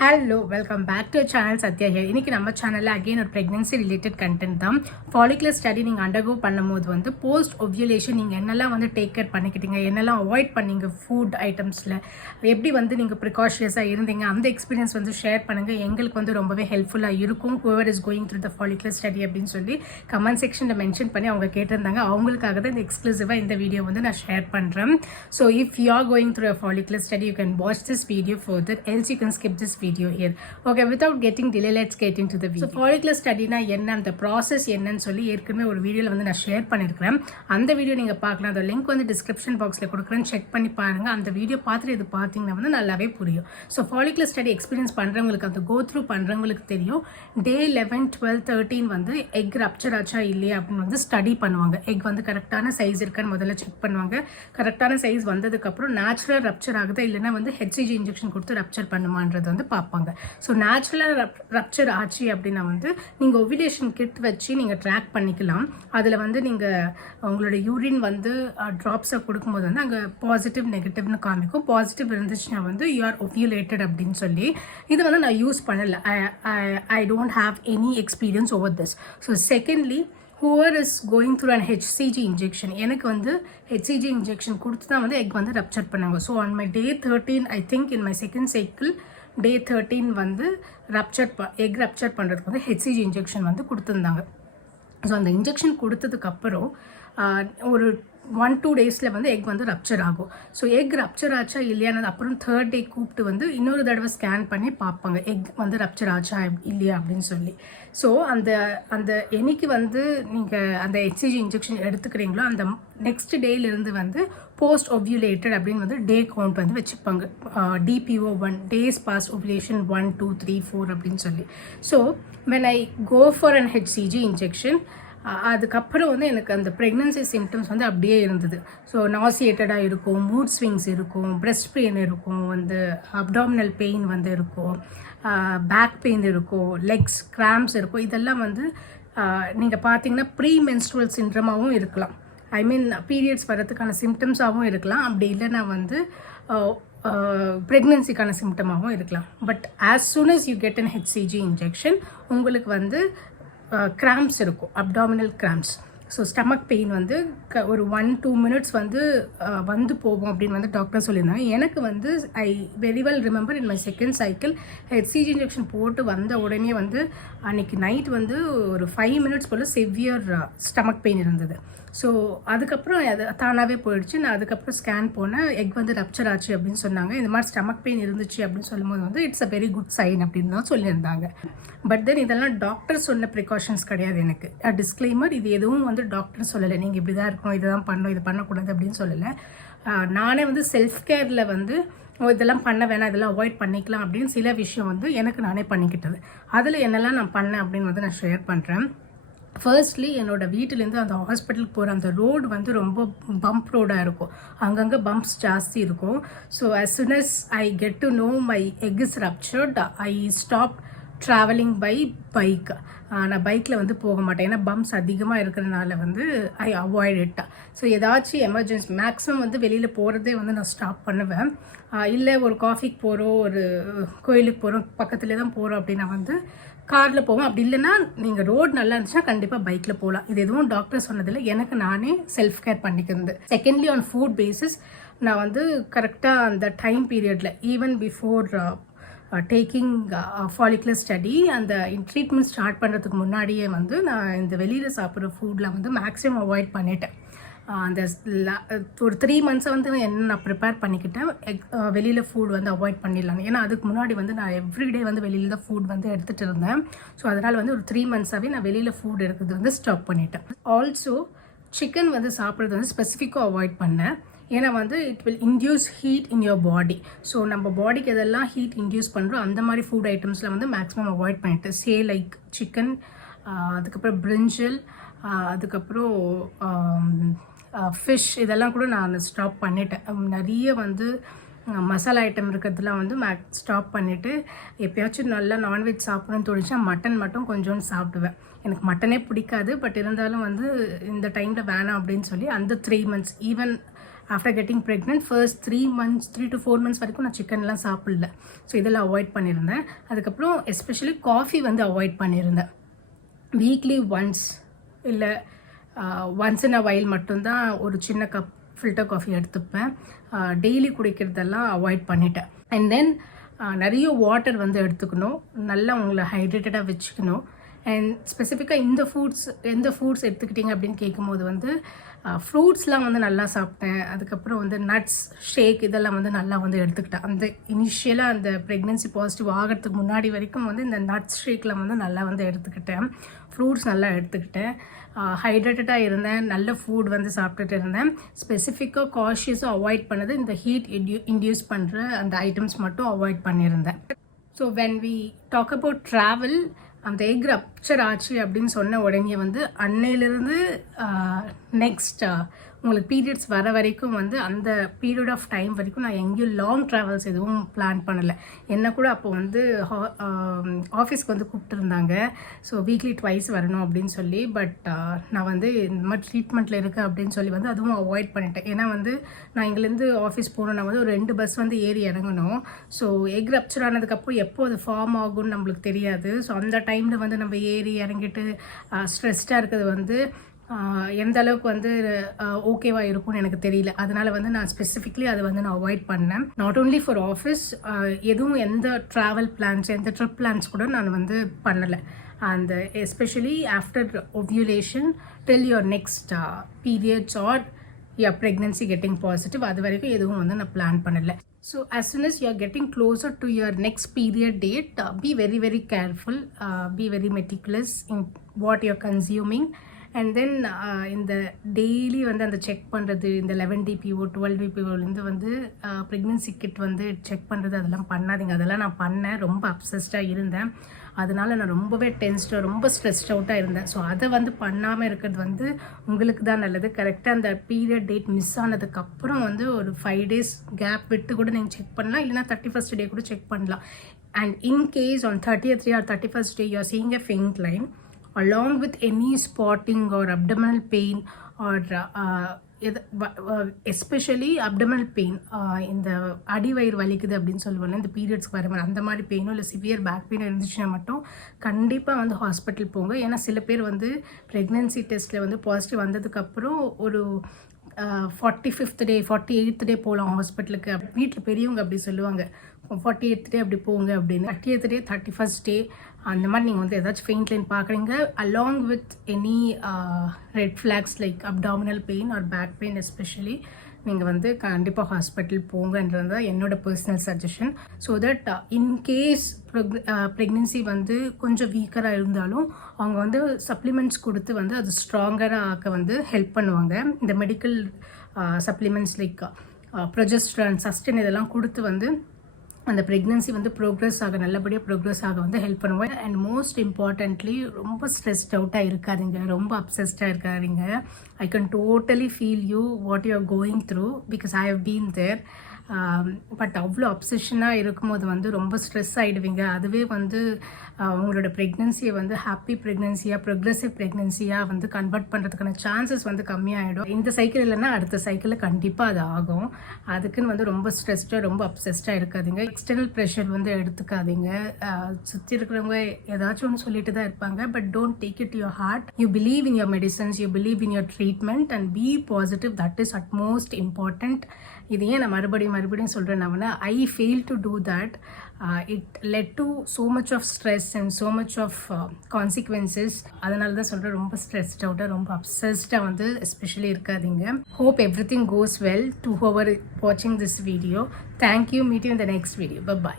Hello welcome back to channel Sathya here. இன்றைக்கி நம்ம சேனலில் அகெயின் ஒரு ப்ரெக்னென்சி ரிலேட்டட் கண்டென்ட் தான். ஃபாலிகுலர் ஸ்டடி நீங்கள் அண்டர்கோ பண்ணும்போது வந்து போஸ்ட் ஒவ்யூலேஷன் நீங்கள் என்னெல்லாம் வந்து டேக் கேர் பண்ணிக்கிட்டீங்க, என்னெல்லாம் அவாய்ட் பண்ணீங்க ஃபுட் ஐட்டம்ஸில், எப்படி வந்து நீங்கள் ப்ரிகாஷியஸாக இருந்தீங்க, அந்த எக்ஸ்பீரியன்ஸ் வந்து ஷேர் பண்ணுங்கள். எங்களுக்கு வந்து ரொம்பவே ஹெல்ப்ஃபுல்லாக இருக்கும். Whoever is going through the follicular study அப்படின்னு சொல்லி கமெண்ட் செக்ஷனில் மென்ஷன் பண்ணி அவங்க கேட்டிருந்தாங்க. அவங்களுக்காக தான் இந்த எக்ஸ்க்ளூசிவாக இந்த வீடியோ வந்து நான் ஷேர் பண்ணுறேன். So if you are going through a follicular study you can watch this video further, else you can skip this video here. Okay, without getting delay, let's get into the video. So follicular study na enna, அந்த process என்னன்னு சொல்லி ஏற்கனவே ஒரு வீடியோல வந்து நான் share பண்ணிருக்கேன். அந்த வீடியோ நீங்க பார்க்கலாம். அந்த லிங்க் வந்து டிஸ்கிரிப்ஷன் பாக்ஸ்ல கொடுக்குறேன், செக் பண்ணி பாருங்க. அந்த வீடியோ பார்த்துட்டு இது பார்த்தீங்கன்னா வந்து நல்லாவே புரியும். ஸோ ஃபாலிகுலர் ஸ்டடி எக்ஸ்பீரியன்ஸ் பண்றவங்களுக்கு, அந்த கோ த்ரூ பண்றவங்களுக்கு தெரியும். டே 11, 12, 13 வந்து எக் ரப்சர் ஆச்சா இல்லையா அப்படின்னு வந்து ஸ்டடி பண்ணுவாங்க. எக் வந்து கரெக்டான சைஸ் இருக்கான்னு முதல்ல செக் பண்ணுவாங்க. கரெக்டான சைஸ் வந்ததுக்கு அப்புறம் நேச்சுரல் ரப்சர் ஆகுதா இல்லைன்னா வந்து ஹெச்சிஜி இன்ஜெக்ஷன் கொடுத்து ரப்சர் பண்ணுமான்றது வந்து பார்ப்பாங்க. ஸோ நேச்சுரலாக ரப்சர் ஆச்சு அப்படின்னா வந்து நீங்கள் ஒவிலேஷன் கிட் வச்சு நீங்கள் ட்ராக் பண்ணிக்கலாம். அதில் வந்து நீங்கள் உங்களோட யூரின் வந்து ட்ராப்ஸை கொடுக்கும்போது வந்து அங்கே பாசிட்டிவ் நெகட்டிவ்னு காமிக்கும். பாசிட்டிவ் இருந்துச்சுன்னா வந்து யூ ஆர் ஒவ்யூலேட்டட் அப்படின்னு சொல்லி. இது வந்து நான் யூஸ் பண்ணலை. I don't have any experience over this. So secondly, whoever is going through an HCG injection, எனக்கு வந்து HCG injection கொடுத்து தான் வந்து எக் வந்து ரப்சர் பண்ணாங்க. So on my day 13, I think in my second cycle, day 13 வந்து egg rupture பண்ணுறதுக்கு வந்து HCG இன்ஜெக்ஷன் வந்து கொடுத்துருந்தாங்க. ஸோ அந்த இன்ஜெக்ஷன் கொடுத்ததுக்கப்புறம் ஒரு 1-2 டேஸில் வந்து எக் வந்து ரப்சர் ஆகும். ஸோ எக் ரப்சர் ஆச்சா இல்லையானது அப்புறம் தேர்ட் டே கூப்பிட்டு வந்து இன்னொரு தடவை ஸ்கேன் பண்ணி பார்ப்பாங்க எக் வந்து ரப்சர் ஆச்சா இல்லையா அப்படின்னு சொல்லி. ஸோ அந்த என்னைக்கு வந்து நீங்கள் அந்த HCG இன்ஜெக்ஷன் எடுத்துக்கிறீங்களோ அந்த நெக்ஸ்ட் டேலேருந்து வந்து போஸ்ட் ஒவ்யூலேட்டட் அப்படின்னு வந்து டே கவுண்ட் வந்து வச்சுப்பாங்க. DPO 1, டேஸ் பாஸ்ட் ஒவ்யூலேஷன் 1, 2, 3, 4 அப்படின்னு சொல்லி. So when I go for an HCG injection, அதுக்கப்புறம் வந்து எனக்கு அந்த ப்ரெக்னன்சி சிம்டம்ஸ் வந்து அப்படியே இருந்தது. ஸோ நாசியேட்டடாக இருக்கும், மூட் ஸ்விங்ஸ் இருக்கும், பிரெஸ்ட் பெயின் இருக்கும், வந்து அப்டாமினல் பெயின் வந்து இருக்கும், பேக் பெயின் இருக்கும், லெக்ஸ் கிராம்ஸ் இருக்கும். இதெல்லாம் வந்து நீங்கள் பார்த்தீங்கன்னா ப்ரீ மென்ஸ்ட்ரல் சிண்ட்ரமாகவும் இருக்கலாம். ஐ மீன் பீரியட்ஸ் வரதுக்கான சிம்டம்ஸாகவும் இருக்கலாம். அப்படி இல்லைன்னா வந்து ப்ரெக்னன்சிக்கான சிம்டமாகவும் இருக்கலாம். But as soon as you get an HCG injection உங்களுக்கு வந்து கிராம்ஸ் இருக்கும், abdominal cramps. So stomach pain வந்து ஒரு 1-2 மினிட்ஸ் வந்து போகும் அப்படின்னு வந்து டாக்டர் சொல்லியிருந்தாங்க. எனக்கு வந்து I very well remember in my second cycle HCG injection போட்டு வந்த உடனே வந்து அன்றைக்கி நைட் வந்து ஒரு 5 மினிட்ஸ் போல் சிவியர் ஸ்டமக் பெயின் இருந்தது. ஸோ அதுக்கப்புறம் அது தானாகவே போயிடுச்சு. நான் அதுக்கப்புறம் ஸ்கேன் போனேன், எக் வந்து ரப்சர் ஆச்சு அப்படின்னு சொன்னாங்க. இந்த மாதிரி ஸ்டமக் பெயின் இருந்துச்சு அப்படின்னு சொல்லும்போது வந்து it's a very good sign அப்படின்னு தான் சொல்லியிருந்தாங்க. பட் தென் இதெல்லாம் டாக்டர் சொன்ன ப்ரிகாஷன்ஸ் கிடையாது. எனக்கு டிஸ்க்ளைமர், இது எதுவும் வந்து டாக்டர் சொல்லலை நீங்கள் இப்படி தான் இருக்கணும், இதுதான் பண்ணணும், இது பண்ணக்கூடாது அப்படின்னு சொல்லலை. நானே வந்து செல்ஃப் கேரில் வந்து இதெல்லாம் பண்ண வேணாம், இதெல்லாம் அவாய்ட் பண்ணிக்கலாம் அப்படின்னு சில விஷயம் வந்து எனக்கு நானே பண்ணிக்கிட்டது. அதில் என்னெல்லாம் நான் பண்ணேன் அப்படின்னு வந்து நான் ஷேர் பண்ணுறேன். ஃபர்ஸ்ட்லி, என்னோடய வீட்டிலேருந்து அந்த ஹாஸ்பிட்டலுக்கு போகிற அந்த ரோடு வந்து ரொம்ப பம்ப் ரோடாக இருக்கும். அங்கங்கே பம்ப்ஸ் ஜாஸ்தி இருக்கும். So as soon as I get to know my egg is ruptured, I stop travelling by bike. நான் பைக்கில் வந்து போக மாட்டேன், ஏன்னா பம்ப்ஸ் அதிகமாக இருக்கிறதுனால வந்து ஐ அவாய்ட் இட். ஸோ ஏதாச்சும் எமர்ஜென்சி மேக்ஸிமம் வந்து வெளியில் போகிறதே வந்து நான் ஸ்டாப் பண்ணுவேன். இல்லை ஒரு காஃபிக்கு போகிறோம், ஒரு கோயிலுக்கு போகிறோம், பக்கத்துலேயே தான் போகிறோம் அப்படின்னா வந்து காரில் போவோம். அப்படி இல்லைன்னா நீங்கள் ரோடு நல்லா இருந்துச்சுன்னா கண்டிப்பாக பைக்கில் போகலாம். இது எதுவும் டாக்டர் சொன்னதில்லை, எனக்கு நானே செல்ஃப் கேர் பண்ணிக்கிறது. செகண்ட்லி, ஆன் ஃபுட் பேசிஸ் நான் வந்து கரெக்டாக அந்த டைம் பீரியடில் even before taking follicular study, அந்த ட்ரீட்மெண்ட் ஸ்டார்ட் பண்ணுறதுக்கு முன்னாடியே வந்து நான் இந்த வெளியில் சாப்பிட்ற ஃபுட்டில் வந்து மேக்ஸிமம் அவாய்ட் பண்ணிட்டேன். அந்த ஒரு 3 மந்த்ஸை வந்து என்ன நான் ப்ரிப்பேர் பண்ணிக்கிட்டேன், வெளியில் ஃபுட் வந்து அவாய்ட் பண்ணிடலாம். ஏன்னா அதுக்கு முன்னாடி வந்து நான் எவ்ரிடே வந்து வெளியில் தான் ஃபுட் வந்து எடுத்துகிட்டு இருந்தேன். ஸோ அதனால் வந்து ஒரு 3 மந்த்ஸாகவே நான் வெளியில் ஃபுட் எடுக்கிறது வந்து ஸ்டாப் பண்ணிட்டேன். ஆல்சோ சிக்கன் வந்து சாப்பிட்றது வந்து ஸ்பெசிஃபிக்காக அவாய்ட் பண்ணேன். ஏன்னா வந்து it will induce heat in your body. So நம்ம பாடிக்கு எதெல்லாம் ஹீட் இன்டியூஸ் பண்ணுறோம் அந்த மாதிரி ஃபுட் ஐட்டம்ஸில் வந்து மேக்ஸிமம் அவாய்ட் பண்ணிட்டேன். லைக் சிக்கன், அதுக்கப்புறம் பிரிஞ்சல், அதுக்கப்புறம் ஃபிஷ், இதெல்லாம் கூட நான் ஸ்டாப் பண்ணிட்டேன். நிறைய வந்து மசாலா ஐட்டம் இருக்கிறதுலாம் வந்து ஸ்டாப் பண்ணிவிட்டு எப்போயாச்சும் நல்லா நான்வெஜ் சாப்பிடணும்னு தோணுச்சுன்னா மட்டன் மட்டும் கொஞ்சோன்னு சாப்பிடுவேன். எனக்கு மட்டனே பிடிக்காது, பட் இருந்தாலும் வந்து இந்த டைமில் வேணாம் அப்படின்னு சொல்லி அந்த 3 months even after getting pregnant first 3 to 4 months வரைக்கும் நான் சிக்கன்லாம் சாப்பிடல. ஸோ இதெல்லாம் அவாய்ட் பண்ணியிருந்தேன். அதுக்கப்புறம் எஸ்பெஷலி காஃபி வந்து அவாய்ட் பண்ணியிருந்தேன். வீக்லி ஒன்ஸ் இல்லை ஒன்ஸ் இன் அ வைல் மட்டும்தான் ஒரு சின்ன கப் ஃபில்டர் காஃபி எடுத்துப்பேன். டெய்லி குடிக்கிறதெல்லாம் அவாய்ட் பண்ணிட்டேன். அண்ட் தென் நிறைய வாட்டர் வந்து எடுத்துக்கணும், நல்லா உங்களை ஹைட்ரேட்டடாக வச்சுக்கணும். அண்ட் ஸ்பெசிஃபிக்காக எந்த ஃபுட்ஸ் எடுத்துக்கிட்டீங்க அப்படின்னு கேட்கும்போது வந்து ஃப்ரூட்ஸ்லாம் வந்து நல்லா சாப்பிட்டேன். அதுக்கப்புறம் வந்து நட்ஸ், ஷேக் இதெல்லாம் வந்து நல்லா வந்து எடுத்துக்கிட்டேன். அந்த இனிஷியலாக அந்த ப்ரெக்னென்சி பாசிட்டிவ் ஆகிறதுக்கு முன்னாடி வரைக்கும் வந்து இந்த நட்ஸ் ஷேக்கில் வந்து நல்லா வந்து எடுத்துக்கிட்டேன். ஃப்ரூட்ஸ் நல்லா எடுத்துக்கிட்டேன். ஹைட்ரேட்டடாக இருந்தேன். நல்ல ஃபுட் வந்து சாப்பிட்டுட்டு இருந்தேன். ஸ்பெசிஃபிக்காக காஷியஸாக அவாய்ட் பண்ணது இந்த ஹீட் இன்டியூஸ் பண்ணுற அந்த ஐட்டம்ஸ் மட்டும் அவாய்ட் பண்ணியிருந்தேன். So when we talk about travel, அந்த எக் ரப்சர் ஆச்சு அப்படின்னு சொன்ன உடனே வந்து அன்னையிலேருந்து நெக்ஸ்ட் உங்களுக்கு பீரியட்ஸ் வர வரைக்கும் வந்து அந்த பீரியட் ஆஃப் டைம் வரைக்கும் நான் எங்கேயும் லாங் ட்ராவல்ஸ் எதுவும் பிளான் பண்ணலை. என்ன கூட அப்போ வந்து ஆஃபீஸ்க்கு வந்து கூப்பிட்டுருந்தாங்க. ஸோ வீக்லி ட்வைஸ் வரணும் அப்படின்னு சொல்லி. பட் நான் வந்து இந்த மாதிரி ட்ரீட்மெண்ட்டில் இருக்கேன் அப்படின்னு சொல்லி வந்து அதுவும் அவாய்ட் பண்ணிட்டேன். ஏன்னா வந்து நான் இங்கேருந்து ஆஃபீஸ் போகணுன்னா வந்து ஒரு 2 பஸ் வந்து ஏறி இறங்கணும். ஸோ எக் ரப்சர் ஆனதுக்கப்புறம் எப்போ அது ஃபார்ம் ஆகும்னு நம்மளுக்கு தெரியாது. ஸோ அந்த டைமில் வந்து நம்ம ஏறி இறங்கிட்டு ஸ்ட்ரெஸ்டாக இருக்கிறது வந்து எந்த அளவுக்கு வந்து ஓகேவாக இருக்கும்னு எனக்கு தெரியல. அதனால் வந்து நான் ஸ்பெசிஃபிக்லி அதை வந்து நான் அவாய்ட் பண்ணேன். நாட் ஓன்லி ஃபார் ஆஃபீஸ், எதுவும் எந்த ட்ராவல் பிளான்ஸ், எந்த ட்ரிப் பிளான்ஸ் கூட நான் வந்து பண்ணலை. அந்த especially after ovulation till your next periods or your pregnancy getting positive, அது வரைக்கும் எதுவும் வந்து நான் பிளான் பண்ணலை. So as soon as you are getting closer to your next period date, be very very careful, be very meticulous in what you are consuming. And then இந்த daily வந்து அந்த check பண்ணுறது, இந்த 11DPO 12DPOலேருந்து வந்து pregnancy kit வந்து check பண்ணுறது, அதெல்லாம் பண்ணாதீங்க. அதெல்லாம் நான் பண்ணேன், ரொம்ப அப்சஸ்டாக இருந்தேன். அதனால் நான் ரொம்பவே டென்ஸ்டாக, ரொம்ப ஸ்ட்ரெஸ்ட் அவுட்டாக இருந்தேன். ஸோ அதை வந்து பண்ணாமல் இருக்கிறது வந்து உங்களுக்கு தான் நல்லது. கரெக்டாக அந்த பீரியட் டேட் மிஸ் ஆனதுக்கப்புறம் வந்து ஒரு 5 days கேப் விட்டு கூட நீங்கள் செக் பண்ணலாம், இல்லைனா 31st day கூட செக் பண்ணலாம். And in case on 30th day or 31st day you are seeing a faint line along with any spotting or abdominal pain or especially அப்டமல் pain, இந்த அடிவயிறு வலிக்குது அப்படின்னு சொல்லுவாங்க இந்த பீரியட்ஸ்க்கு வர அந்த மாதிரி பெயினோ இல்லை சிவியர் பேக் பெயினோ இருந்துச்சுன்னா மட்டும் கண்டிப்பாக வந்து ஹாஸ்பிட்டல் போங்க. ஏன்னா சில பேர் வந்து ப்ரெக்னென்சி டெஸ்ட்டில் வந்து பாசிட்டிவ் வந்ததுக்கப்புறம் ஒரு 45th day 48th day போகலாம் ஹாஸ்பிட்டலுக்கு. வீட்டில் பெரியவங்க அப்படி சொல்லுவாங்க, 48th day அப்படி போங்க அப்படின்னு. 30th day 31st day அந்த மாதிரி நீங்கள் வந்து ஏதாச்சும் ஃபெயிண்ட் லைன் பார்க்குறீங்க along with any red flags like abdominal pain or back pain especially, நீங்கள் வந்து கண்டிப்பாக ஹாஸ்பிட்டல் போங்கன்றது தான் என்னோட personal suggestion. So that in case pregnancy வந்து கொஞ்சம் வீக்கராக இருந்தாலும் அவங்க வந்து சப்ளிமெண்ட்ஸ் கொடுத்து வந்து அது ஸ்ட்ராங்கராக ஆக்க வந்து ஹெல்ப் பண்ணுவாங்க. இந்த medical supplements like progesterone, Susten இதெல்லாம் கொடுத்து வந்து அந்த ப்ரெக்னென்சி வந்து ப்ரோக்ரஸ் ஆக, நல்லபடியாக ப்ரோக்ரஸ் ஆக வந்து ஹெல்ப் பண்ணுவேன். அண்ட் மோஸ்ட் இம்பார்ட்டன்ட்லி ரொம்ப ஸ்ட்ரெஸ்ட் அவுட்டாக இருக்காதிங்க, ரொம்ப அப்சஸ்டாக இருக்காதிங்க. I can totally feel you what you are going through because I have been there. But அவ்வளோ அப்சஷனாக இருக்கும்போது வந்து ரொம்ப ஸ்ட்ரெஸ் ஆகிடுவீங்க. அதுவே வந்து உங்களோட ப்ரெக்னென்சியை வந்து ஹாப்பி ப்ரெக்னென்சியாக, ப்ரோக்ரெசிவ் ப்ரெக்னென்சியாக வந்து கன்வெர்ட் பண்ணுறதுக்கான சான்சஸ் வந்து கம்மியாகிடும். இந்த சைக்கிள் இல்லைன்னா அடுத்த சைக்கிளில் கண்டிப்பாக அது ஆகும். அதுக்குன்னு வந்து ரொம்ப ஸ்ட்ரெஸ்டாக, ரொம்ப அப்சஸ்டாக இருக்காதிங்க. எக்ஸ்டர்னல் ப்ரெஷர் வந்து எடுத்துக்காதீங்க. சுற்றி இருக்கிறவங்க ஏதாச்சும் ஒன்று சொல்லிட்டு தான் இருப்பாங்க. But don't take it your heart. You believe in your medicines, you believe in your treatment and be positive. That is at most important. இது ஏன் நான் மறுபடியும் சொல்கிறேன், நான் I fail to do that. It led to so much of stress and so much of consequences. அதனால தான் சொல்கிறேன், ரொம்ப ஸ்ட்ரெஸ்ட் அவுட்டாக, ரொம்ப அப்சஸ்டாக வந்து எஸ்பெஷலி இருக்காதீங்க. Hope everything goes well to whoever வாட்சிங் this video. Thank you. Meet you in the next video. By.